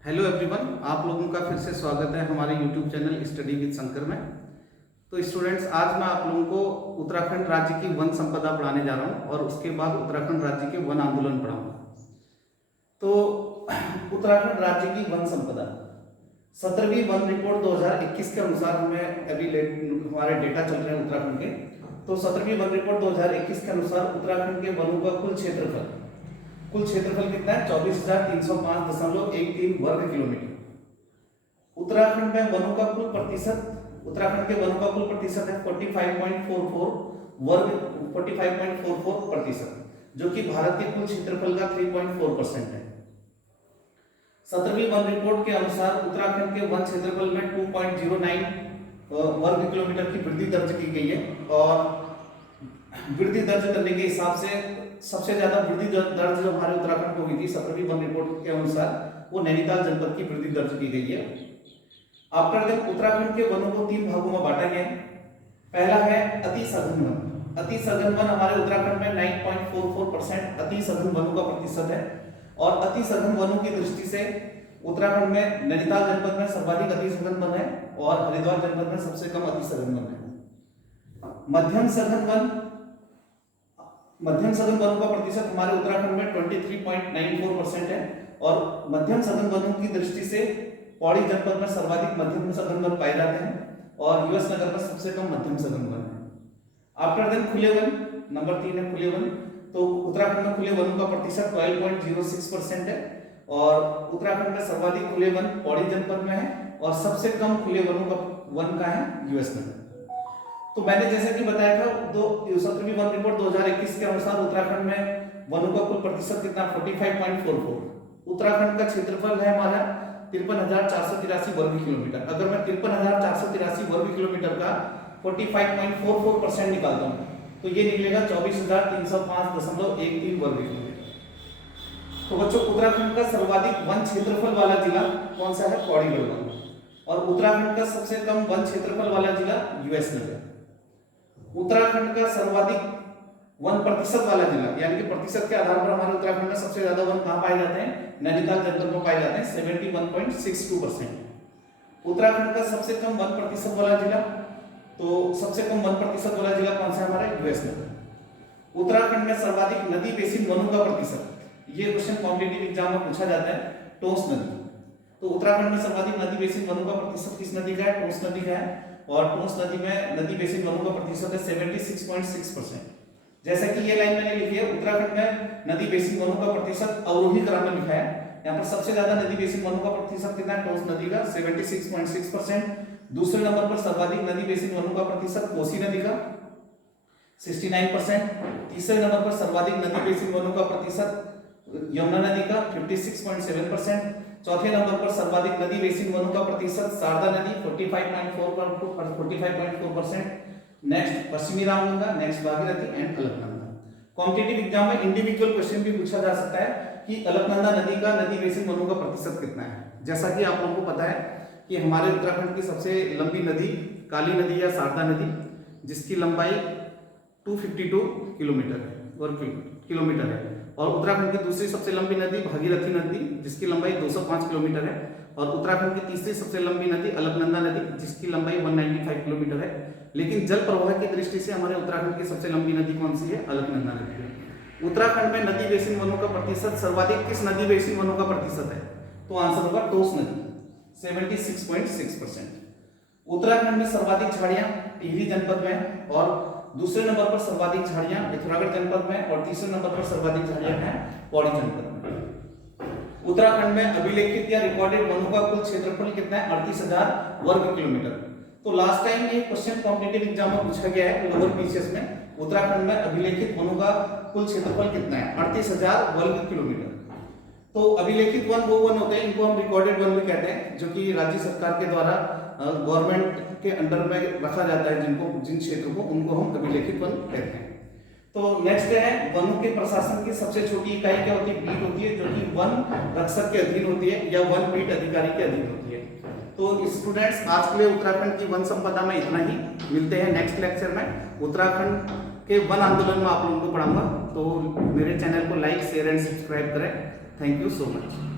Hello everyone, आप लोगों का फिर से स्वागत है हमारे YouTube channel study with Shankar में। तो स्टूडेंट्स, आज मैं आप लोगों को उत्तराखंड राज्य की वन संपदा पढ़ाने जा रहा हूं और उसके बाद उत्तराखंड राज्य के वन आंदोलन पढ़ाऊंगा। तो उत्तराखंड राज्य की वन संपदा 17वीं वन रिपोर्ट 2021 के अनुसार हमें अभी हमारे डेटा चल रहे हैं उत्तराखंड के। तो 17वीं वन रिपोर्ट 2021 के अनुसार उत्तराखंड के वनों का कुल क्षेत्रफल कितना है? 24,305.13 वर्ग किलोमीटर। उत्तराखंड के वनों का कुल प्रतिशत है 45.44%, जो कि भारत के कुल क्षेत्रफल का 3.4% है। 17वीं वन रिपोर्ट के अनुसार उत्तराखंड के वन क्षेत्रफल में 2.09 वर्ग किलोमीटर की वृद्धि दर्ज की गई है और वृद्धि दर्ज करने के हिसाब से सबसे ज्यादा वृद्धि दर्ज जो हमारे उत्तराखंड को हुई थी 17वीं वन रिपोर्ट के अनुसार, वो नैनीताल जनपद की वृद्धि दर्ज की गई है। आफ्टर दैट उत्तराखंड के वनों को 3 भागों में बांटा गया है। पहला है अति सघन वन। अति सघन वन हमारे उत्तराखंड में 9.44% अति सघन वनों का प्रतिशत है और अति सघन वनों की दृष्टि से उत्तराखंड में नैनीताल जनपद में सर्वाधिक अति सघन वन है और हरिद्वार जनपद में सबसे कम अति सघन वन है। मध्यम सघन वनों का प्रतिशत हमारे उत्तराखंड में 23.94% है और मध्यम सघन वनों की दृष्टि से पौड़ी जनपद में सर्वाधिक मध्यम सघन वन पाए जाते हैं और यूएस नगर में सबसे कम मध्यम सघन वन है। आफ्टर देन खुले वन, नंबर 3 है खुले वन। तो उत्तराखंड में खुले वनों का प्रतिशत 12.06% है और उत्तराखंड में सर्वाधिक खुले वन पौड़ी जनपद में है और सबसे कम खुले वन का है यूएस नगर। तो मैंने जैसे कि बताया था, 17वीं वन रिपोर्ट 2021 के अनुसार उत्तराखंड में वनों का कुल प्रतिशत कितना? 45.44। उत्तराखंड का क्षेत्रफल है हमारा 53,483 वर्ग किलोमीटर। अगर मैं 53,483 वर्ग किलोमीटर का 45.44% निकालता हूँ तो ये निकलेगा 24,305.13 वर्ग किलोमीटर। तो बच्चों, उत्तराखंड का सर्वाधिक वन क्षेत्रफल वाला जिला कौन सा है? पौड़ी गढ़वाल। और उत्तराखंड का सबसे कम वन क्षेत्रफल वाला जिला यूएस नगर। उत्तराखंड का सर्वाधिक वन प्रतिशत वाला जिला, यानी कि प्रतिशत के आधार पर हमारे उत्तराखंड में सबसे ज्यादा वन कहां पाए जाते हैं? नैनीताल जनपद में पाए जाते हैं, 71.62%। उत्तराखंड का सबसे कम वन प्रतिशत वाला जिला, तो सबसे कम वन प्रतिशत वाला जिला कौन सा है? हमारा यूएस नगर। उत्तराखंड में सर्वाधिक नदी बेसिन वनों का प्रतिशत, ये क्वेश्चन कॉम्पिटिटिव एग्जाम में पूछा जाता है। टोंस नदी। तो उत्तराखंड में सर्वाधिक नदी बेसिन वनों का प्रतिशत किस नदी का है? टोंस नदी का है और टोंस नदी में नदी बेसिन वनों का प्रतिशत है 76.6%। जैसा कि ये लाइन मैंने लिखी है, उत्तराखंड में नदी बेसिन वनों का प्रतिशत अवरोही क्रम में लिखा है। यहाँ पर सबसे ज्यादा नदी बेसिन वनों का प्रतिशत कितना है? टोंस नदी का 76.6%। दूसरे नंबर पर सर्वाधिक नदी बेसिन वनों का प्रतिशत कोसी नदी का 69%। तीसरे नंबर पर सर्वाधिक नदी बेसिन वनों का प्रतिशत यमुना नदी का 56.7%। चौथे नंबर पर सर्वाधिक नदी बेसिन वनों का प्रतिशत शारदा नदी 45.4%। नेक्स्ट पश्चिमी Ramganga, next Bhagirathi and Alaknanda. Competitive exam में इंडिविजुअल क्वेश्चन भी पूछा जा सकता है कि अलकनंदा नदी का नदी बेसिन वनों का प्रतिशत कितना है। जैसा कि आप लोगों को पता है कि हमारे उत्तराखंड की सबसे लंबी नदी काली नदी या शारदा नदी, जिसकी लंबाई 252 किलोमीटर है और उत्तराखंड की दूसरी सबसे लंबी नदी भागीरथी नदी, जिसकी लंबाई 205 किलोमीटर है और उत्तराखंड की तीसरी सबसे लंबी नदी अलकनंदा नदी, जिसकी लंबाई 195 किलोमीटर है। लेकिन जल प्रवाह की दृष्टि से हमारे उत्तराखंड की सबसे लंबी नदी कौन सी है? अलकनंदा नदी है। उत्तराखंड में नदी बेसिन वनों का प्रतिशत सर्वाधिक किस नदी बेसिन वनों का प्रतिशत है? तो आंसर होगा टोंस नदी 76.6%। उत्तराखंड में सर्वाधिक झाड़ियां टिहरी जनपद में और दूसरे नंबर पर सर्वाधिक झाड़ियां पिथौरागढ़ जनपद में और तीसरे नंबर पर सर्वाधिक झाड़ियां हैं पौड़ी जनपद में। उत्तराखंड में अभिलेखित या रिकॉर्डेड वनों का कुल क्षेत्रफल कितना है? 38,000 वर्ग किलोमीटर। तो लास्ट टाइम ये क्वेश्चन कॉम्पिटिटिव एग्जाम में पूछा गया है लोअर पीसीएस में, उत्तराखंड में अभिलेखित वनों का कुल क्षेत्रफल कितना है? 38,000 वर्ग किलोमीटर। तो अभिलेखित वन वो वन होते हैं, इनको हम रिकॉर्डेड वन भी कहते हैं, जो कि राज्य सरकार के द्वारा गवर्नमेंट के अंडर में रखा जाता है जिन क्षेत्रों को, उनको हम अभिलेखित वन कहते हैं। तो नेक्स्ट है वनों के प्रशासन की सबसे छोटी इकाई क्या होती है? बीट होती है, जो कि वन रक्षक के अधीन होती है या वन बीट अधिकारी के अधीन होती है। तो स्टूडेंट्स, आज के लिए उत्तराखंड की वन संपदा में इतना ही। मिलते हैं नेक्स्ट लेक्चर में। उत्तराखंड के वन आंदोलन में आप लोगों को पढ़ाऊंगा। तो मेरे चैनल को लाइक, शेयर एंड सब्सक्राइब करें। Thank you so much.